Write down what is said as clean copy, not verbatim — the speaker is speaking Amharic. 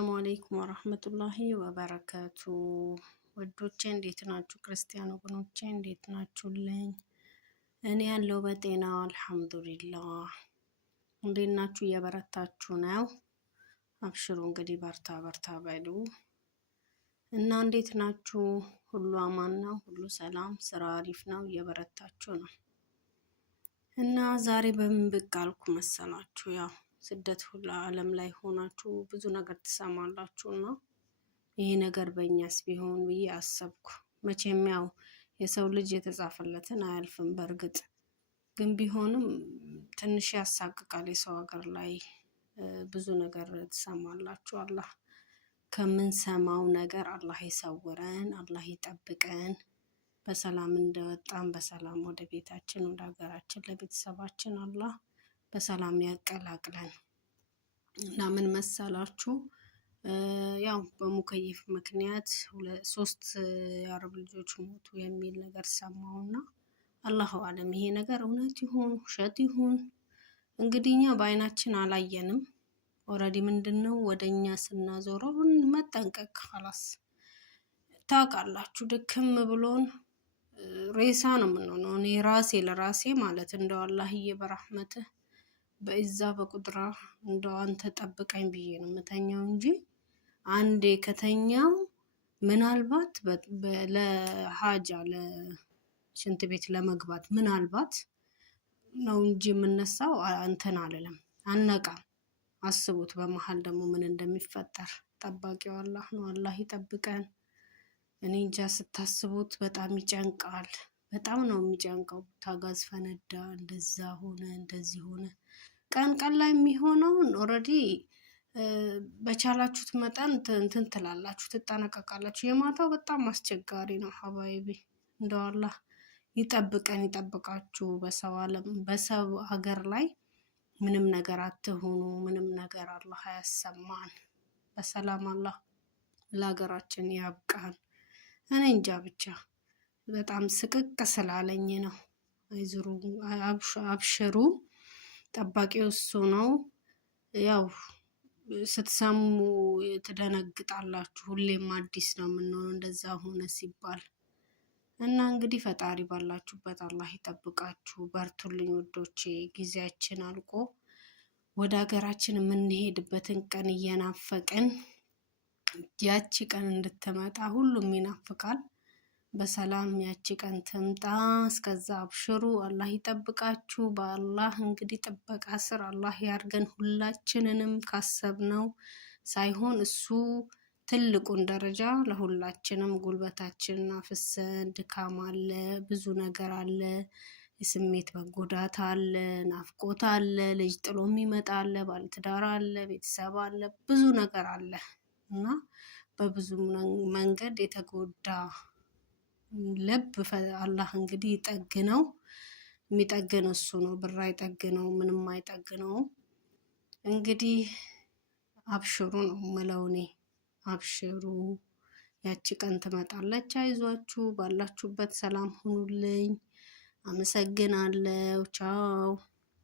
ሰላም አለይኩም ወራህመቱላሂ ወበረካቱ። ወዶቼ እንዴት ናችሁ? ክርስቲያን ወገኖቼ እንዴት ናችሁልኝ? እኔ ያለው በጤና አልሐምዱሊላህ። እንዴት ናችሁ? እየበረታችሁ ነው? አብሽሩ እንግዲህ በርታ በርታ በሉ እና እንዴት ናችሁ? ሁሉ አማን ነው? ሁሉ ሰላም፣ ስራ አሪፍ ነው? እየበረታችሁ ነው? እና ዛሬ በምን ብቅ አልኩ መሰላችሁ? ያው ስደት ሁሉ ዓለም ላይ ሆናችሁ ብዙ ነገር ትሰማላችሁ እና ይሄ ነገር በእኛስ ቢሆን ብዬ አሰብኩ። መቼም ያው የሰው ልጅ የተጻፈለትን አያልፍም። በእርግጥ ግን ቢሆንም ትንሽ ያሳቅቃል። የሰው ሀገር ላይ ብዙ ነገር ትሰማላችሁ። አላህ ከምንሰማው ነገር አላህ ይሰውረን፣ አላህ ይጠብቀን። በሰላም እንደወጣን በሰላም ወደ ቤታችን ወደ ሀገራችን ለቤተሰባችን አላህ በሰላም ያቀላቅለን እና ምን መሰላችሁ ያው በሙከይፍ ምክንያት 3 የአረብ ልጆች ሞቱ የሚል ነገር ሰማውና አላሁ አለም ይሄ ነገር እውነት ይሁን ውሸት ይሁን እንግዲህ እኛ በአይናችን አላየንም። ኦሬዲ ምንድነው ወደኛ ስናዞረው መጠንቀቅ خلاص ታውቃላችሁ። ድክም ብሎን ሬሳ ነው የምንሆነው። እኔ ራሴ ለራሴ ማለት እንደው አላህዬ በረህመትህ በእዛ በቁድራ እንደው አንተ ጠብቀኝ ብዬ ነው የምተኛው እንጂ አንዴ ከተኛው ምናልባት ለሃጃ ለሽንት ቤት ለመግባት ምናልባት ነው እንጂ የምነሳው እንትን አልልም፣ አነቃም። አስቡት በመሃል ደግሞ ምን እንደሚፈጠር። ጠባቂው አላህ ነው። አላህ ይጠብቀን። እኔ እንጃ ስታስቡት በጣም ይጨንቃል። በጣም ነው የሚጨንቀው። ታጋዝ ፈነዳ፣ እንደዛ ሆነ፣ እንደዚህ ሆነ። ቀን ላይ የሚሆነውን ኦሬዲ በቻላችሁት መጠን እንትን ትላላችሁ፣ ትጠነቀቃላችሁ። የማታው በጣም አስቸጋሪ ነው ሀባይቢ። እንደው አላህ ይጠብቀን፣ ይጠብቃችሁ። በሰው ዓለም በሰው ሀገር ላይ ምንም ነገር አትሆኑ፣ ምንም ነገር አላህ አያሰማን። በሰላም አላህ ለሀገራችን ያብቃን። እኔ እንጃ ብቻ በጣም ስቅቅ ስላለኝ ነው። አይዝሩ አብሽሩ፣ ጠባቂው እሱ ነው። ያው ስትሰሙ ትደነግጣላችሁ። ሁሌም አዲስ ነው የምንሆነው እንደዛ ሆነ ሲባል እና እንግዲህ ፈጣሪ ባላችሁበት አላህ ይጠብቃችሁ። በርቱልኝ ውዶቼ። ጊዜያችን አልቆ ወደ ሀገራችን የምንሄድበትን ቀን እየናፈቅን ያቺ ቀን እንድትመጣ ሁሉም ይናፍቃል። በሰላም ያቺ ቀን ትምጣ። እስከዛ አብሽሩ፣ አላህ ይጠብቃችሁ። በአላህ እንግዲህ ጥበቃ ስር አላህ ያርገን። ሁላችንንም ካሰብነው ሳይሆን እሱ ትልቁን ደረጃ ለሁላችንም ጉልበታችንን አፍሰን ድካም አለ፣ ብዙ ነገር አለ፣ የስሜት መጎዳት አለ፣ ናፍቆት አለ፣ ልጅ ጥሎ የሚመጣ አለ፣ ባለትዳር አለ፣ ቤተሰብ አለ፣ ብዙ ነገር አለ እና በብዙ መንገድ የተጎዳ ልብ አላህ እንግዲህ ይጠግነው። የሚጠግነው እሱ ነው። ብር አይጠግነው፣ ምንም አይጠግነው። እንግዲህ አብሽሩ ነው የምለው እኔ። አብሽሩ፣ ያቺ ቀን ትመጣለች። አይዟችሁ፣ ባላችሁበት ሰላም ሁኑልኝ። አመሰግናለሁ። ቻው።